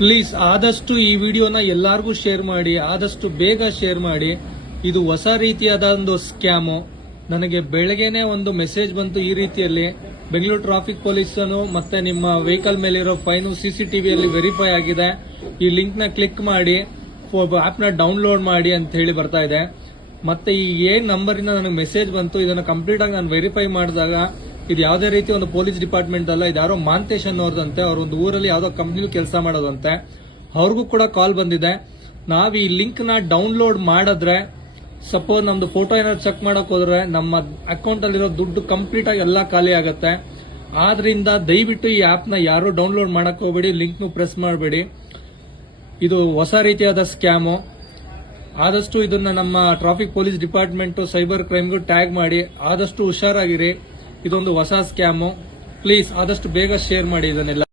Please ಆದಷ್ಟು ಈ ವಿಡಿಯೋನ ಎಲ್ಲಾರ್ಗೂ ಶೇರ್ ಮಾಡಿ, ಆದಷ್ಟು ಬೇಗ ಶೇರ್ ಮಾಡಿ. ಇದು ಹೊಸ ರೀತಿಯಾದ ಒಂದು ಸ್ಕ್ಯಾಮು ನನಗೆ ಬೆಳಗ್ಗೆನೆ ಒಂದು ಮೆಸೇಜ್ ಬಂತು ಈ ರೀತಿಯಲ್ಲಿ. ಬೆಂಗಳೂರು ಟ್ರಾಫಿಕ್ ಪೊಲೀಸನು ಮತ್ತೆ ನಿಮ್ಮ ವೆಹಿಕಲ್ ಮೇಲಿರೋ ಫೈನು ಸಿಸಿಟಿವಿಯಲ್ಲಿ ವೆರಿಫೈ ಆಗಿದೆ. ಈ ಲಿಂಕ್ನ ಕ್ಲಿಕ್ ಮಾಡಿ ಆಪ್ನ ಡೌನ್ಲೋಡ್ ಮಾಡಿ ಅಂತ ಹೇಳಿ ಬರ್ತಾ ಇದೆ. ಮತ್ತೆ ಈ ಏನ್ ನಂಬರ್ ಇಂದ ನನಗೆ ಮೆಸೇಜ್ ಬಂತು, ಇದನ್ನ ಕಂಪ್ಲೀಟ್ ಆಗಿ ನಾನು ವೆರಿಫೈ ಮಾಡಿದಾಗ ಇದು ಯಾವುದೇ ರೀತಿ ಒಂದು ಪೊಲೀಸ್ ಡಿಪಾರ್ಟ್ಮೆಂಟ್ ಅಲ್ಲ, ಇದು ಯಾರೋ ಮಾಂತೇಶ್ ಅನ್ನೋರ್ದಂತೆ, ಅವ್ರ ಒಂದು ಊರಲ್ಲಿ ಯಾವ್ದೋ ಕಂಪ್ನಿಲಿ ಕೆಲಸ ಮಾಡೋದಂತೆ. ಅವ್ರಿಗೂ ಕೂಡ ಕಾಲ್ ಬಂದಿದೆ. ನಾವ್ ಈ ಲಿಂಕ್ನ ಡೌನ್ಲೋಡ್ ಮಾಡಿದ್ರೆ ಸಪೋಸ್ ನಮ್ದು ಫೋಟೋ ಏನಾದ್ರು ಚೆಕ್ ಮಾಡಕ್ ಹೋದ್ರೆ, ನಮ್ಮ ಅಕೌಂಟ್ ಅಲ್ಲಿರೋ ದುಡ್ಡು ಕಂಪ್ಲೀಟ್ ಆಗಿ ಎಲ್ಲಾ ಖಾಲಿ ಆಗತ್ತೆ. ಆದ್ರಿಂದ ದಯವಿಟ್ಟು ಈ ಆಪ್ನ ಯಾರು ಡೌನ್ಲೋಡ್ ಮಾಡಕ್ ಹೋಗ್ಬೇಡಿ ಲಿಂಕ್ ನು ಪ್ರೆಸ್ ಮಾಡಬೇಡಿ. ಇದು ಹೊಸ ರೀತಿಯಾದ ಸ್ಕ್ಯಾಮು ಆದಷ್ಟು ಇದನ್ನ ನಮ್ಮ ಟ್ರಾಫಿಕ್ ಪೊಲೀಸ್ ಡಿಪಾರ್ಟ್ಮೆಂಟ್ ಸೈಬರ್ ಕ್ರೈಮ್ಗೂ ಟ್ಯಾಗ್ ಮಾಡಿ, ಆದಷ್ಟು ಹುಷಾರಾಗಿರಿ. ಇದೊಂದು ಹೊಸ ಸ್ಕ್ಯಾಮು ಪ್ಲೀಸ್ ಆದಷ್ಟು ಬೇಗ ಶೇರ್ ಮಾಡಿ ಇದನ್ನೆಲ್ಲ.